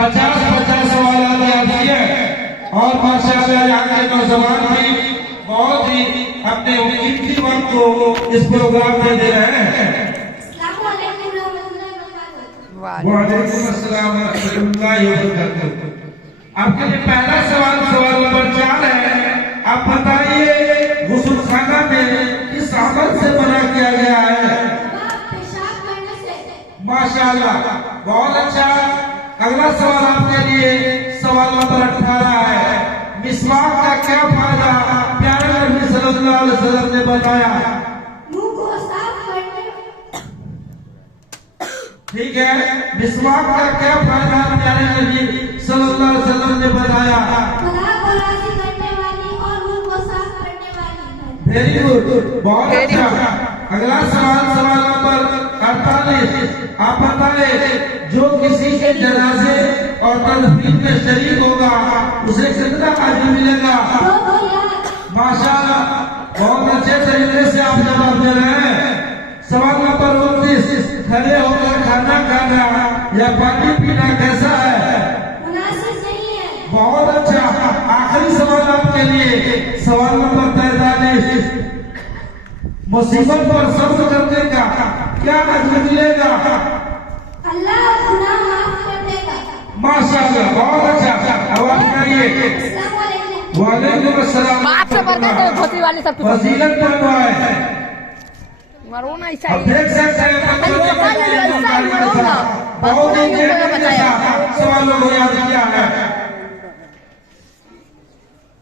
50-50 सवाल याद किए और माशाअल्लाह यहाँ के नौजवान भी बहुत ही अपने कीमती वक्त को इस प्रोग्राम में दे रहे हैं। वालेकुम अस्सलाम रहमतुल्लाहि व बरकातहू। आपके लिए पहला सवाल नंबर 4 है। आप बताइए गुस्ल खाना में किस अमल से मना किया गया है? माशाअल्लाह, बहुत अच्छा। अगला सवाल आपके लिए सवाल नंबर 18 है। मिसवाक का क्या फायदा प्यारे नबी सल्लल्लाहु अलैहि वसल्लम ने बताया? मुंह को साफ करने। ठीक है, मिसवाक का क्या फायदा प्यारे नबी सल्लल्लाहु अलैहि वसल्लम ने बताया? खुदा को राजी करने वाली और मुंह को साफ करने वाली है। वेरी गुड, बहुत अच्छा। अगला सवाल नंबर 48। आप बताए जो किसी के जनाजे और तदफीन में शरीक होगा उसे कितना अजर मिलेगा? माशाअल्लाह, बहुत अच्छे तरीके से आप जवाब दे रहे हैं। सवाल नंबर 29। खड़े होकर खाना खाना या पानी पीना कैसा है? मुनासिब नहीं है। बहुत अच्छा। आखिरी सवाल आपके लिए सवाल नंबर 43। मुसीबत पर सब्र करने का क्या अजर मिलेगा? अल्लाह गुनाह माफ कर देगा। माशाअल्लाह, बहुत अच्छा। अब आप कहिए। वालेकुम अस्सलाम। बाप से बढ़कर धोती वाली सब कुछ फजीलत बनवाए है। मरो ना ऐसा अब देख सकते हैं बच्चों ने बहुत ही सवालों को याद किया है।